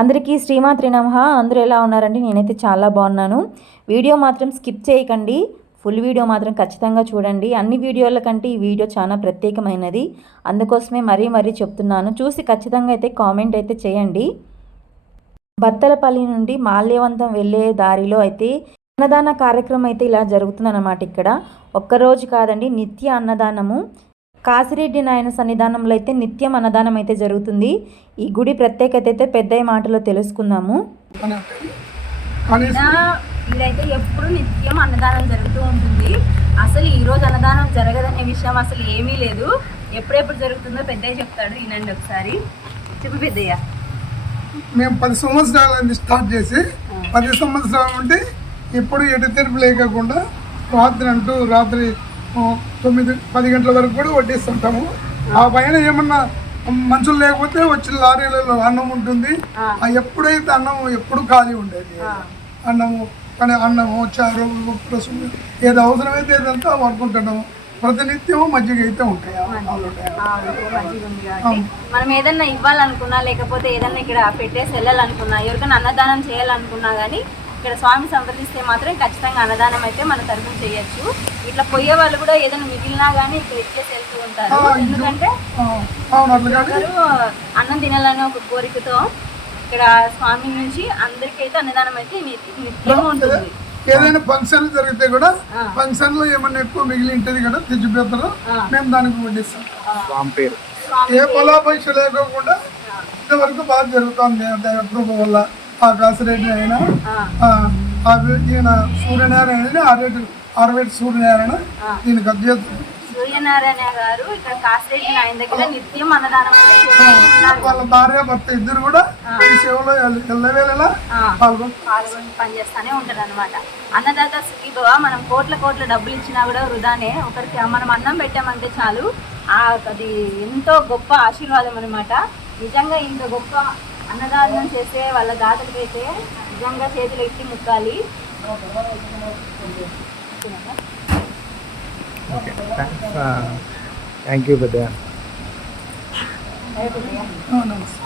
అందరికీ శ్రీమాత్రి నమః. అందరూ ఎలా ఉన్నారండి? నేనైతే చాలా బాగున్నాను. వీడియో మాత్రం స్కిప్ చేయకండి, ఫుల్ వీడియో మాత్రం ఖచ్చితంగా చూడండి. అన్ని వీడియోల కంటే ఈ వీడియో చాలా ప్రత్యేకమైనది, అందుకోసమే మరీ చెప్తున్నాను. చూసి ఖచ్చితంగా అయితే కామెంట్ అయితే చేయండి. బత్తలపల్లి నుండి మాల్యవంతం వెళ్ళే దారిలో అయితే అన్నదాన కార్యక్రమం అయితే ఇలా జరుగుతుందన్నమాట. ఇక్కడ ఒక్కరోజు కాదండి, నిత్య అన్నదానము. కాసిరెడ్డి నాయన సన్నిధానంలో అయితే నిత్యం అన్నదానం అయితే జరుగుతుంది. ఈ గుడి ప్రత్యేకత అయితే పెద్దయ్య మాటలో తెలుసుకుందాము. ఇదైతే ఎప్పుడు నిత్యం అన్నదానం జరుగుతూ ఉంటుంది. అసలు ఈరోజు అన్నదానం జరగదనే విషయం అసలు ఏమీ లేదు. ఎప్పుడెప్పుడు జరుగుతుందో పెద్దయ్య చెప్తాడు, వినండి ఒకసారి. చెప్పు పెద్దయ్య. మేము 10 సంవత్సరాలు స్టార్ట్ చేసి 10 సంవత్సరాలు ఉంటే ఎప్పుడు ఎటు తెరుపు లేకుండా రాత్రి 9-10 గంటల వరకు కూడా వడ్డిస్తుంటాము. ఆ పైన ఏమన్నా మనుషులు లేకపోతే వచ్చిన లారీలలో అన్నం ఉంటుంది. ఎప్పుడైతే అన్నం ఎప్పుడు ఖాళీ ఉండేది అన్నము. కానీ అన్నము, చారు, రసం ఏది అవసరమైతే ఏదంతా వండుకుంటున్నాము. ప్రతినిత్యం మజ్జిగ అయితే ఉంటాయి. మనం ఏదన్నా ఇవ్వాలనుకున్నా, లేకపోతే ఏదన్నా ఇక్కడ పెట్టేసి వెళ్ళాలనుకున్నా, ఎవరికైనా అన్నదానం చేయాలనుకున్నా కానీ ఇక్కడ స్వామి సంప్రదిస్తే మాత్రం ఖచ్చితంగా అన్నదానం అయితే మన తరఫున చేయొచ్చు. ఇట్లా పోయే వాళ్ళు కూడా ఏదైనా మిగిలినా కానీ ఇక్కడ ఇచ్చేసి వెళ్తూ ఉంటారు. ఎందుకంటే అన్నం తినాలని ఒక కోరికతో ఇక్కడ స్వామి నుంచి అందరికైతే అన్నదానం అయితే నిత్యం ఉంటుంది. ఏదైనా ఫంక్షన్లు జరిగితే కూడా ఫంక్షన్ లో ఏమన్నా ఎక్కువ మిగిలి ఉంటుంది కదా తెచ్చిపోతారు, మేము దానికి వడ్డిస్తాం. ఏ పొలాపేక్ష లేకోకుండా ఇంతవరకు బాగా జరుగుతుంది. కృప వల్ల ఆ కాసిరెడ్డి అయినా ఈయన సూర్యనారాయణ ఆరవేటి సూర్యనారాయణ దీనికి అధ్యక్షుడు. సూర్యనారాయణ గారు ఇక్కడ కాసిరెడ్డి ఆయన దగ్గర నిత్యం అన్నదానం వాళ్ళ భార్య భర్త ఇద్దరు కూడా ఈ సేవలో ఎల్లవేళలా పాల్గొని పనిచేస్తానే ఉంటారు అనమాట. అన్నదాత సుఖీభవ. మనం కోట్ల డబ్బులు ఇచ్చినా కూడా వృధానే. ఒకరికి మనం అన్నం పెట్టామంటే చాలు, అది ఎంతో గొప్ప ఆశీర్వాదం అనమాట. నిజంగా ఇంత గొప్ప అన్నదానం చేసే వాళ్ళ దాతలకైతే నిజంగా చేతులు ఎత్తి ముక్కాలి. థ్యాంక్ యూ పెద్దయ్య. నమస్తే.